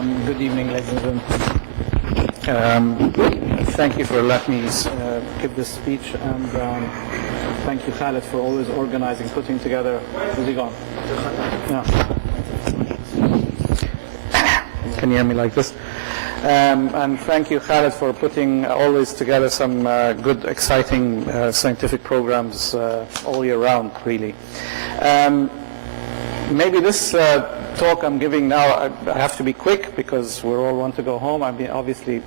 Good evening, ladies and gentlemen. Thank you for letting me give this speech, and thank you, Khaled, for always organizing, putting together. Where's he gone? Yeah. Can you hear me like this? And thank you, Khaled, for putting always together some good, exciting scientific programs all year round, really. Maybe this talk I'm giving now, I have to be quick because we all want to go home. I mean, obviously,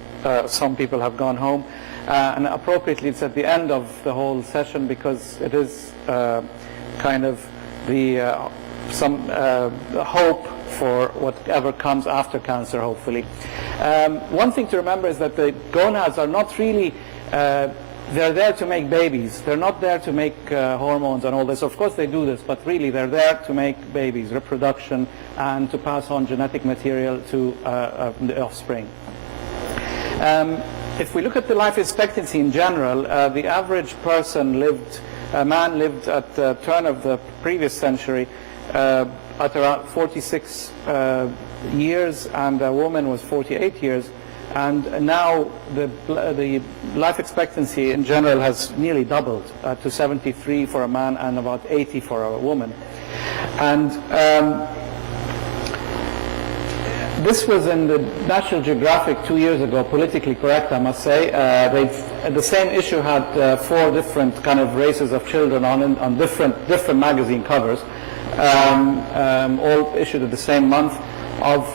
some people have gone home. And appropriately, it's at the end of the whole session because it is kind of the some hope for whatever comes after cancer, hopefully. One thing to remember is that the gonads are not really, they're there to make babies. They're not there to make hormones and all this. Of course they do this, but really they're there to make babies, reproduction, and to pass on genetic material to the offspring. If we look at the life expectancy in general, the average person lived, a man lived at the turn of the previous century at around 46 years, and a woman was 48 years. And now the life expectancy in general has nearly doubled to 73 for a man and about 80 for a woman. And this was in the National Geographic 2 years ago, politically correct, I must say. The same issue had 4 different kind of races of children on different magazine covers, all issued at the same month. Of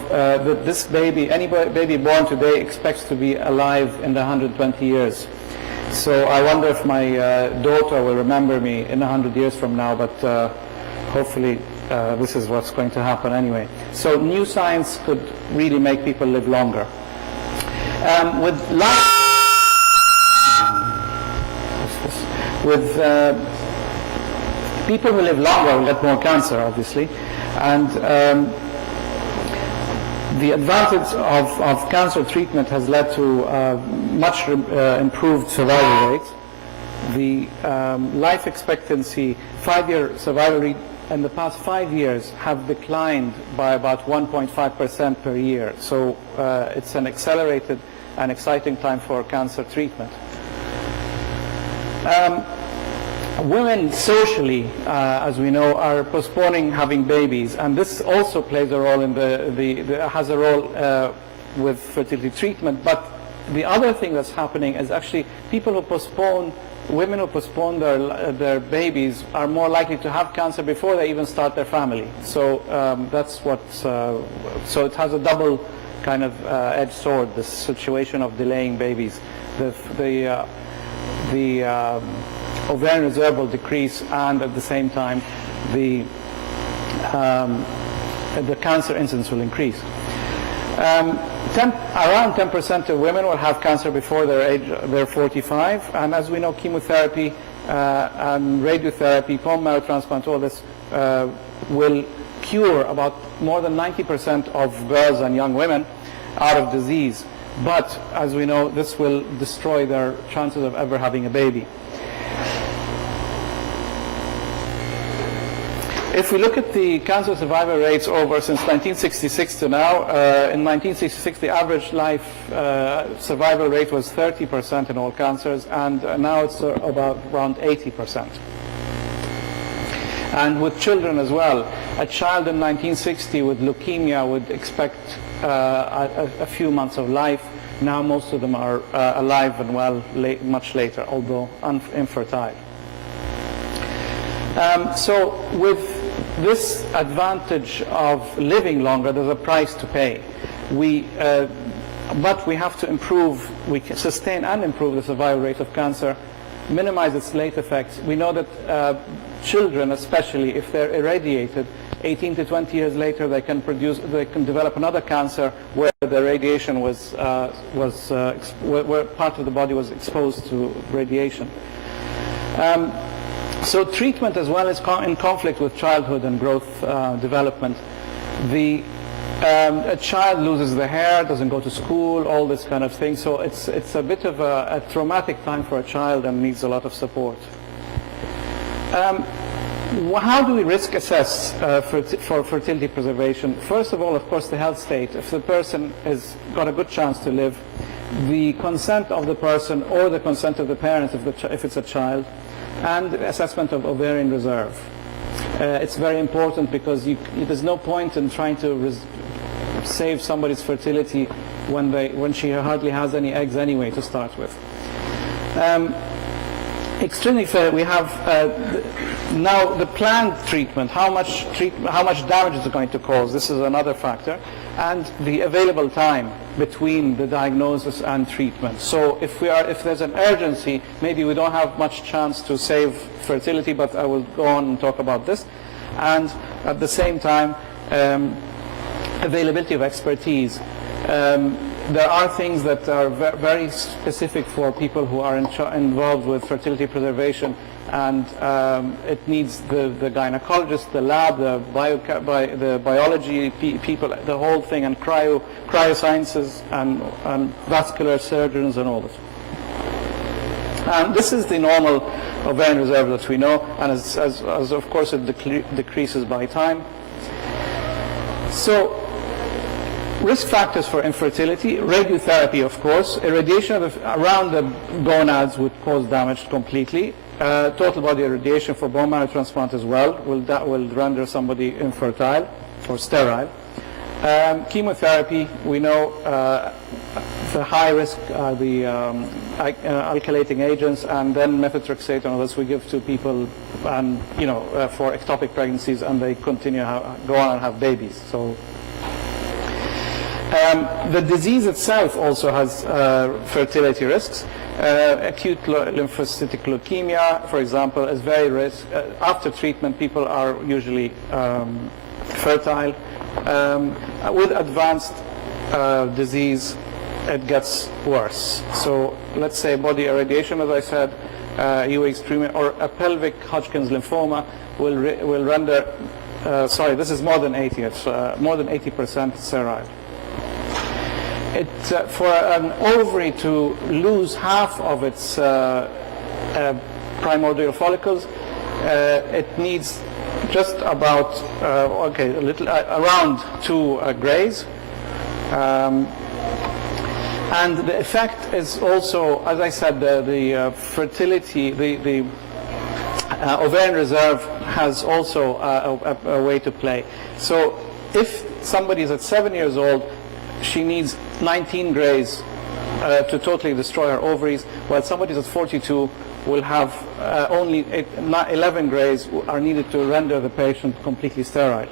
this baby, any baby born today expects to be alive in the 120 years. So I wonder if my daughter will remember me in 100 years from now, but hopefully this is what's going to happen anyway. So new science could really make people live longer. People who live longer will get more cancer, obviously, and the advantage of cancer treatment has led to much improved survival rates. The life expectancy, 5-year survival rate in the past 5 years have declined by about 1.5% per year. So it's an accelerated and exciting time for cancer treatment. Women socially, as we know, are postponing having babies, and this also plays a role in has a role with fertility treatment. But the other thing that's happening is actually people who postpone, women who postpone their babies are more likely to have cancer before they even start their family. So that's what's so it has a double kind of edged sword, this situation of delaying babies. The ovarian reserve will decrease, and at the same time the cancer incidence will increase. Around 10% of women will have cancer before they're 45, and as we know, chemotherapy and radiotherapy, bone marrow transplant, all this will cure about more than 90% of girls and young women out of disease. But as we know, this will destroy their chances of ever having a baby. If we look at the cancer survival rates over since 1966 to now, in 1966 the average life survival rate was 30% in all cancers, and now it's about around 80%. And with children as well, a child in 1960 with leukemia would expect a few months of life. Now most of them are alive and well much later, although infertile. So with this advantage of living longer, there's a price to pay. But we have to improve, we can sustain and improve the survival rate of cancer, minimize its late effects. We know that children, especially if they're irradiated, 18 to 20 years later they can develop another cancer where the radiation where part of the body was exposed to radiation. So treatment as well is in conflict with childhood and growth development. A child loses the hair, doesn't go to school, all this kind of thing. So it's a bit of a traumatic time for a child and needs a lot of support. How do we risk assess for fertility preservation? First of all, of course, the health state. If the person has got a good chance to live, the consent of the person or the consent of the parents if it's a child, and assessment of ovarian reserve. It's very important because there's no point in trying to save somebody's fertility when she hardly has any eggs anyway to start with. Extrinsic, we have now the planned treatment, how much damage is it going to cause. This is another factor, and the available time between the diagnosis and treatment. So if there's an urgency, maybe we don't have much chance to save fertility, but I will go on and talk about this. And at the same time, availability of expertise. There are things that are very specific for people who are involved with fertility preservation, and it needs the gynecologist, the lab, the biology people, the whole thing, and cryosciences and vascular surgeons and all this. And this is the normal ovarian reserve that we know, and as of course it decreases by time. So, risk factors for infertility: radiotherapy, of course. Irradiation around the gonads would cause damage completely. Total body irradiation for bone marrow transplant as well will render somebody infertile or sterile. Chemotherapy, we know the high risk are the alkylating agents, and then methotrexate and others we give to people, and for ectopic pregnancies, and they continue go on and have babies. So. The disease itself also has fertility risks. Acute lymphocytic leukemia, for example, is very risk. After treatment, people are usually fertile. With advanced disease, it gets worse. So let's say body irradiation, as I said, UV or a pelvic Hodgkin's lymphoma will render, this is more than 80, it's more than 80% sterile. For an ovary to lose half of its primordial follicles, it needs just about around 2 grays, and the effect is also, as I said, the fertility, the ovarian reserve has also a way to play. So if somebody is at 7 years old, she needs 19 grays to totally destroy her ovaries, while somebody at 42 will have only 11 grays are needed to render the patient completely sterile.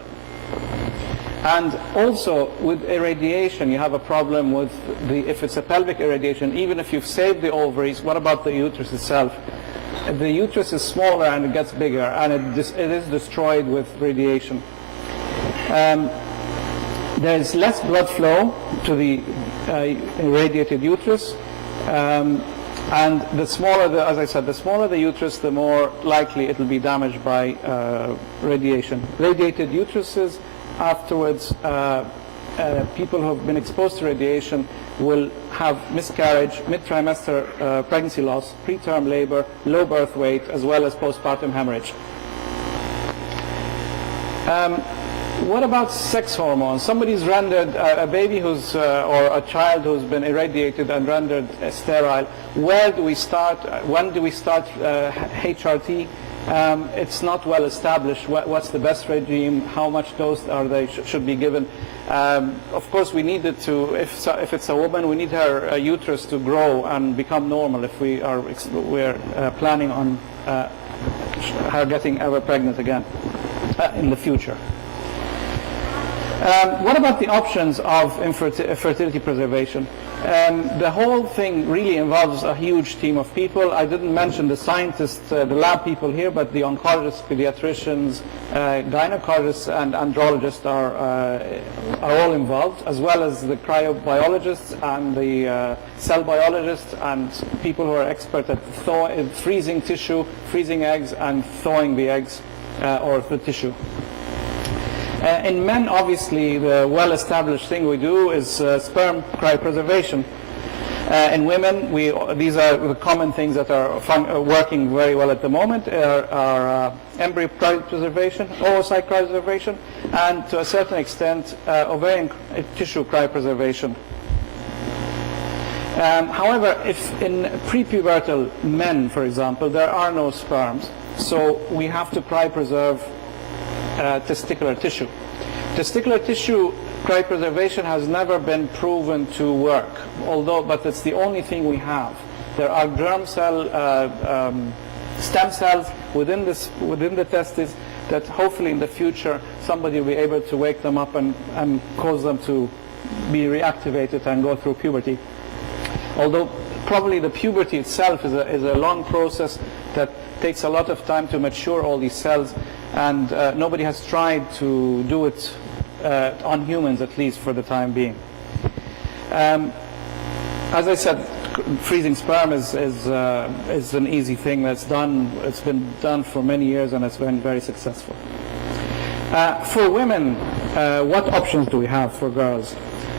And also with irradiation, you have a problem with if it's a pelvic irradiation, even if you've saved the ovaries, what about the uterus itself? The uterus is smaller and it gets bigger, and it is destroyed with radiation. There's less blood flow to the irradiated uterus, and the smaller, as I said, the smaller the uterus, the more likely it will be damaged by radiation. Radiated uteruses, afterwards, people who have been exposed to radiation will have miscarriage, mid-trimester pregnancy loss, preterm labor, low birth weight, as well as postpartum hemorrhage. What about sex hormones? Somebody's rendered a baby or a child who's been irradiated and rendered sterile. Where do we start? When do we start HRT? It's not well established. What's the best regime? How much dose should be given? Of course, we needed to. If it's a woman, we need her uterus to grow and become normal. If we're planning on her getting ever pregnant again in the future. What about the options of fertility preservation? The whole thing really involves a huge team of people. I didn't mention the scientists, the lab people here, but the oncologists, pediatricians, gynecologists, and andrologists are all involved, as well as the cryobiologists and the cell biologists and people who are expert at freezing tissue, freezing eggs, and thawing the eggs or the tissue. In men, obviously, the well-established thing we do is sperm cryopreservation. In women, these are the common things that are working very well at the moment are embryo cryopreservation, oocyte cryopreservation, and to a certain extent ovarian tissue cryopreservation. However, if in prepubertal men, for example, there are no sperms, so we have to cryopreserve testicular tissue. Testicular tissue cryopreservation has never been proven to work, but it's the only thing we have. There are germ cell stem cells within the testes that hopefully in the future somebody will be able to wake them up and cause them to be reactivated and go through puberty. Although probably the puberty itself is a long process that takes a lot of time to mature all these cells, and nobody has tried to do it on humans, at least for the time being. As I said, freezing sperm is an easy thing that's done. It's been done for many years and it's been very successful. For women, what options do we have for girls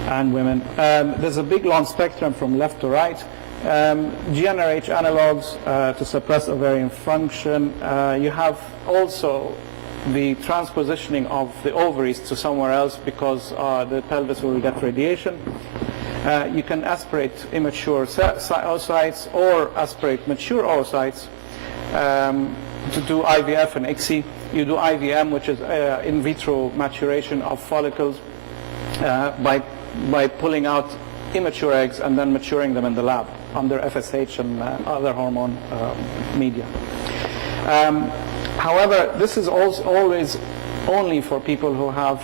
and women? There's a big long spectrum from left to right. GnRH analogs to suppress ovarian function. You have also the transpositioning of the ovaries to somewhere else because the pelvis will get radiation. You can aspirate immature oocytes or aspirate mature oocytes to do IVF and ICSI. You do IVM, which is in vitro maturation of follicles by pulling out immature eggs and then maturing them in the lab under FSH and other hormone media. However, this is always only for people who have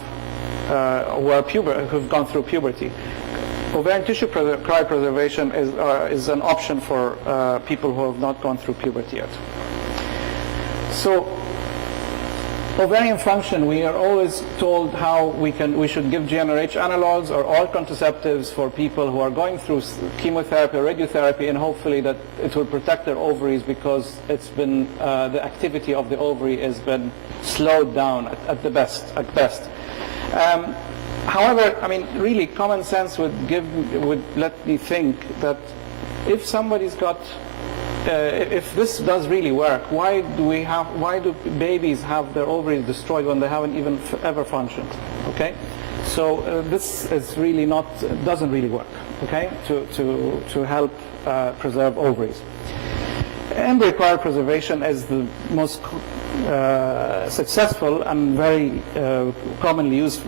who've gone through puberty. Ovarian tissue cryopreservation is an option for people who have not gone through puberty yet. So, ovarian function, we are always told how we should give GnRH analogs or all contraceptives for people who are going through chemotherapy or radiotherapy, and hopefully that it will protect their ovaries because it's been the activity of the ovary has been slowed down at best. However, I mean, really, common sense would let me think that if somebody's got if this does really work, why do babies have their ovaries destroyed when they haven't even ever functioned? Okay, so this is really doesn't really work. Okay, to help preserve ovaries. Embryo cryopreservation is the most successful and very commonly used,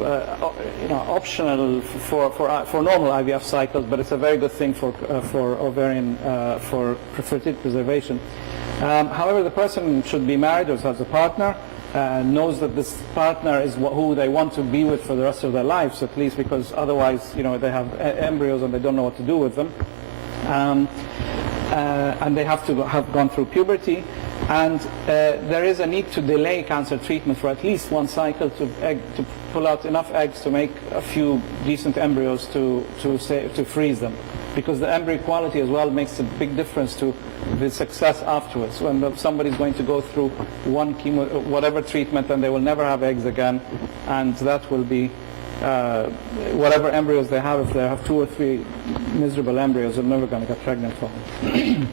optional for normal IVF cycles, but it's a very good thing for ovarian for fertility preservation. However, the person should be married or has a partner, knows that this partner is who they want to be with for the rest of their lives, at least, because otherwise, they have embryos and they don't know what to do with them. And they have to have gone through puberty, and there is a need to delay cancer treatment for at least one cycle to pull out enough eggs to make a few decent embryos to freeze them, because the embryo quality as well makes a big difference to the success afterwards. When somebody's going to go through whatever treatment, and they will never have eggs again, and that will be whatever embryos they have. If they have 2 or 3 miserable embryos, they're never going to get pregnant from them.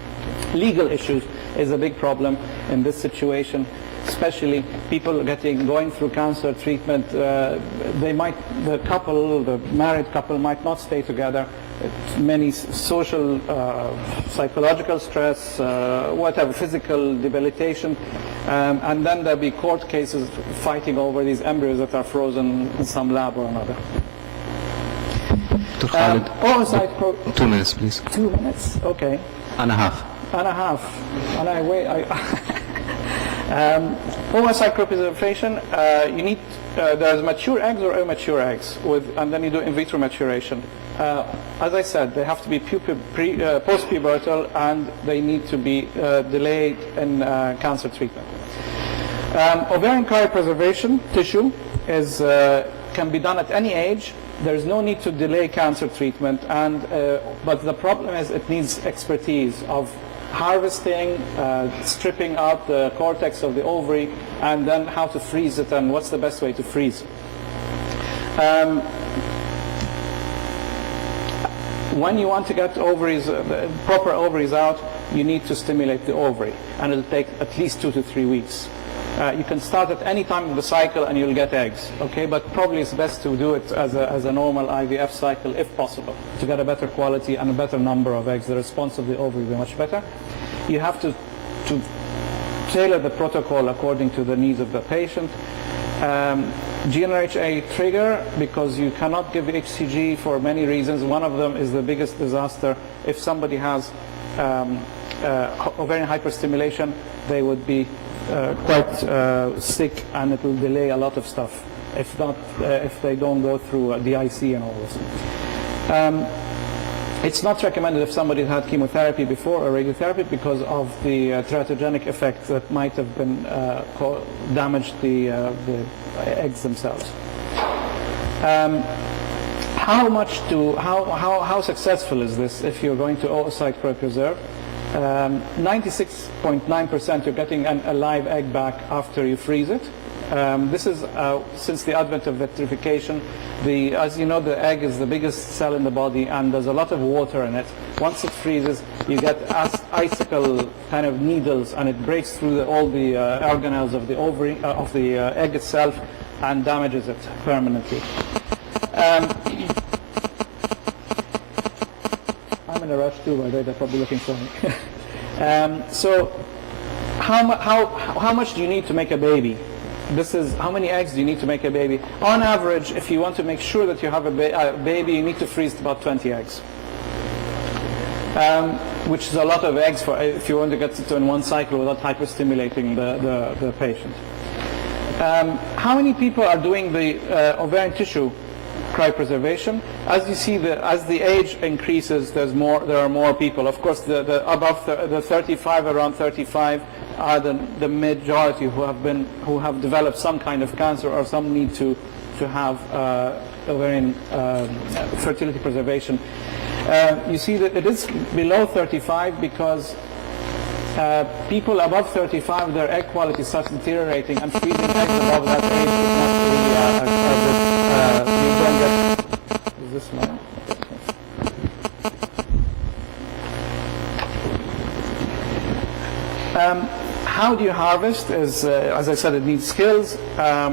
Legal issues is a big problem in this situation, especially people going through cancer treatment. The married couple might not stay together. Many social, psychological stress, whatever, physical debilitation, and then there'll be court cases fighting over these embryos that are frozen in some lab or another. Dr. Khalid, 2 minutes, please. 2 minutes, okay. And a half. And I wait. Oocyte cryopreservation, you need there's mature eggs or immature eggs, and then you do in vitro maturation. As I said, they have to be post-pubertal, and they need to be delayed in cancer treatment. Ovarian cryopreservation tissue can be done at any age. There's no need to delay cancer treatment, but the problem is it needs expertise of harvesting, stripping out the cortex of the ovary, and then how to freeze it and what's the best way to when you want to get ovaries, proper ovaries out, you need to stimulate the ovary, and it'll take at least 2 to 3 weeks. You can start at any time of the cycle and you'll get eggs, okay? But probably it's best to do it as a normal IVF cycle if possible, to get a better quality and a better number of eggs. The response of the ovary will be much better. You have to tailor the protocol according to the needs of the patient. GnRHA trigger, because you cannot give HCG for many reasons. One of them is the biggest disaster. If somebody has ovarian hyperstimulation, they would be quite sick, and it will delay a lot of stuff if they don't go through DIC and all this. It's not recommended if somebody had chemotherapy before or radiotherapy because of the teratogenic effect that might have been damaged the eggs themselves. How successful is this if you're going to oocyte cryopreserve? 96.9% you're getting a live egg back after you freeze it. This is since the advent of vitrification. As you know, the egg is the biggest cell in the body, and there's a lot of water in it. Once it freezes, you get icicle kind of needles, and it breaks through all the organelles of the ovary, of the egg itself, and damages it permanently. I'm in a rush too, by the way. They're probably looking for me. So, how much do you need to make a baby? This is how many eggs do you need to make a baby? On average, if you want to make sure that you have a baby, you need to freeze about 20 eggs, which is a lot of eggs for if you want to get it in one cycle without hyperstimulating the patient. How many people are doing the ovarian tissue cryopreservation? As you see, as the age increases, there are more people. Of course, above the 35, around 35, are the majority who have developed some kind of cancer or some need to have ovarian fertility preservation. You see that it is below 35 because people above 35, their egg quality starts deteriorating, and freezing eggs above that age is not really you don't get. Is this mine? How do you harvest? As I said, it needs skills. How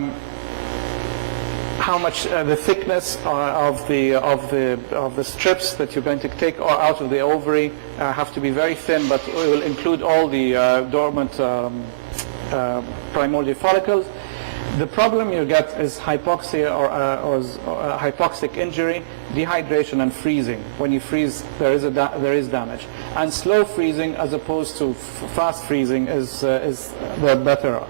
much the thickness of the strips that you're going to take out of the ovary have to be very thin, but it will include all the dormant primordial follicles. The problem you get is hypoxia or hypoxic injury, dehydration, and freezing. When you freeze, there is damage. And slow freezing, as opposed to fast freezing, is the better.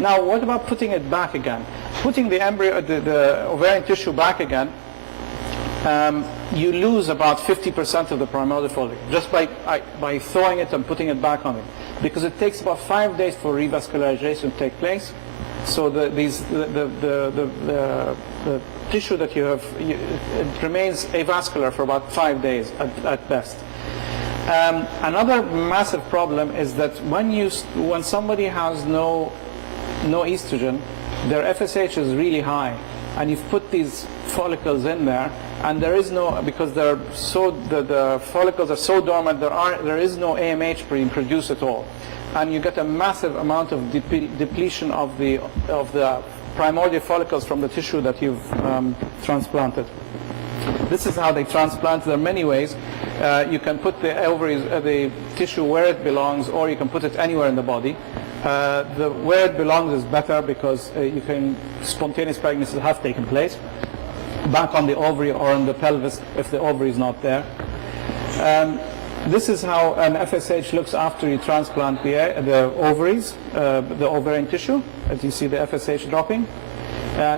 Now, what about putting it back again? Putting the embryo, the ovarian tissue back again, you lose about 50% of the primordial follicle just by thawing it and putting it back on it, because it takes about 5 days for revascularization to take place. So the tissue that you have, it remains avascular for about 5 days at best. Another massive problem is that when somebody has no estrogen, their FSH is really high, and you've put these follicles in there, and there is no, because the follicles are so dormant, there is no AMH being produced at all, and you get a massive amount of depletion of the primordial follicles from the tissue that you've transplanted. This is how they transplant. There are many ways. You can put the ovaries, the tissue where it belongs, or you can put it anywhere in the body. Where it belongs is better because spontaneous pregnancies have taken place, back on the ovary or in the pelvis if the ovary is not there. This is how an FSH looks after you transplant the ovaries, the ovarian tissue, as you see the FSH dropping.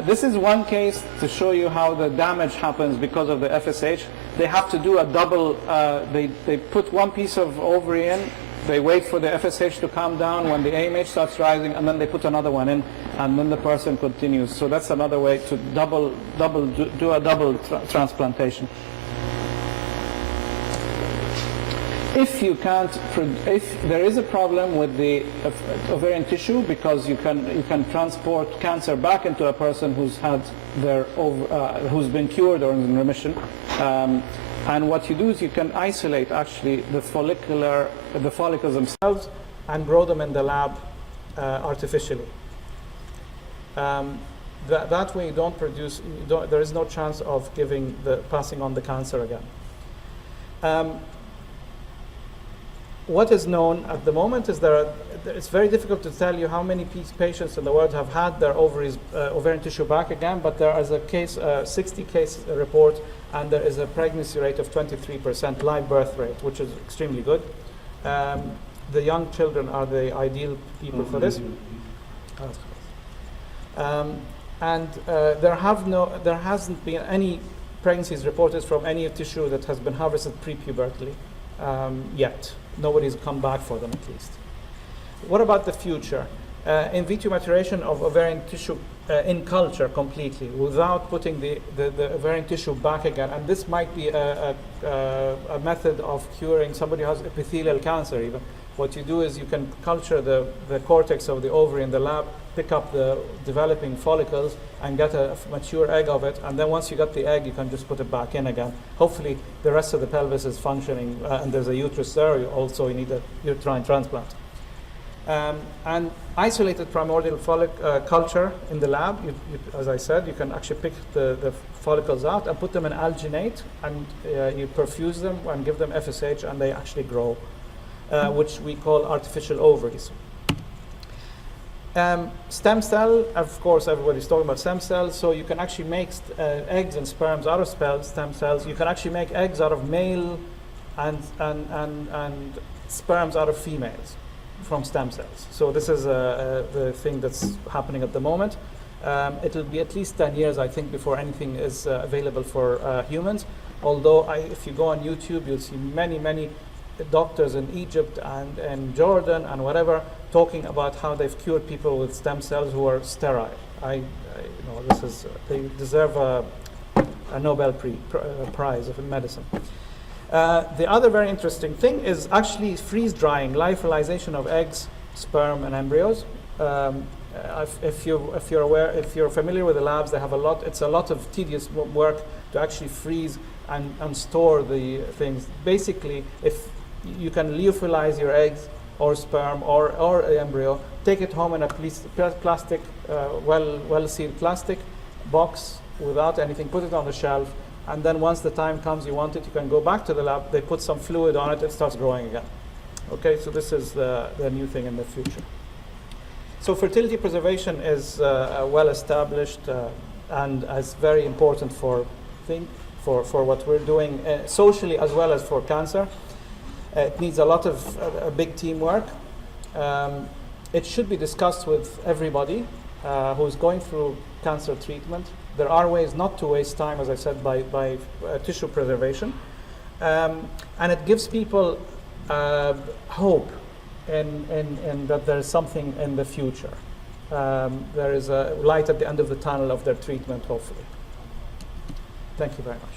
This is one case to show you how the damage happens because of the FSH. They have to do a double, they put one piece of ovary in, they wait for the FSH to calm down when the AMH starts rising, and then they put another one in, and then the person continues. So that's another way to do a double transplantation. If there is a problem with the ovarian tissue, because you can transport cancer back into a person who's had who's been cured or in remission, And what you do is you can isolate actually the follicles themselves and grow them in the lab artificially. That way you don't produce, there is no chance of passing on the cancer again. What is known at the moment is it's very difficult to tell you how many patients in the world have had their ovarian tissue back again, but there is a 60 case report, and there is a pregnancy rate of 23%, live birth rate, which is extremely good. The young children are the ideal people for this. There hasn't been any pregnancies reported from any tissue that has been harvested pre-pubertally yet. Nobody's come back for them, at least. What about the future? In vitro maturation of ovarian tissue in culture completely, without putting the ovarian tissue back again. And this might be a method of curing somebody who has epithelial cancer even. What you do is you can culture the cortex of the ovary in the lab, pick up the developing follicles, and get a mature egg of it. And then once you get the egg, you can just put it back in again. Hopefully, the rest of the pelvis is functioning, and there's a uterus there. You need a uterine transplant. And isolated primordial culture in the lab, as I said, you can actually pick the follicles out and put them in alginate, and you perfuse them and give them FSH, and they actually grow, which we call artificial ovaries. Stem cell, of course, everybody's talking about stem cells, so you can actually make eggs and sperms out of stem cells. You can actually make eggs out of male and sperms out of females from stem cells. So this is the thing that's happening at the moment. It'll be at least 10 years, I think, before anything is available for humans. Although if you go on YouTube, you'll see many doctors in Egypt and Jordan and whatever talking about how they've cured people with stem cells who are sterile. They deserve a Nobel Prize of medicine. The other very interesting thing is actually freeze drying, lyophilization of eggs, sperm, and embryos. If you're familiar with the labs, they have it's a lot of tedious work to actually freeze and store the things. Basically, if you can lyophilize your eggs or sperm or embryo, take it home in a plastic, well-sealed plastic box without anything, put it on the shelf, and then once the time comes you want it, you can go back to the lab, they put some fluid on it, it starts growing again. Okay, so this is the new thing in the future. So fertility preservation is well established and is very important for what we're doing socially as well as for cancer. It needs a lot of big teamwork. It should be discussed with everybody who's going through cancer treatment. There are ways not to waste time, as I said, by tissue preservation. And it gives people hope in that there is something in the future. There is a light at the end of the tunnel of their treatment, hopefully. Thank you very much.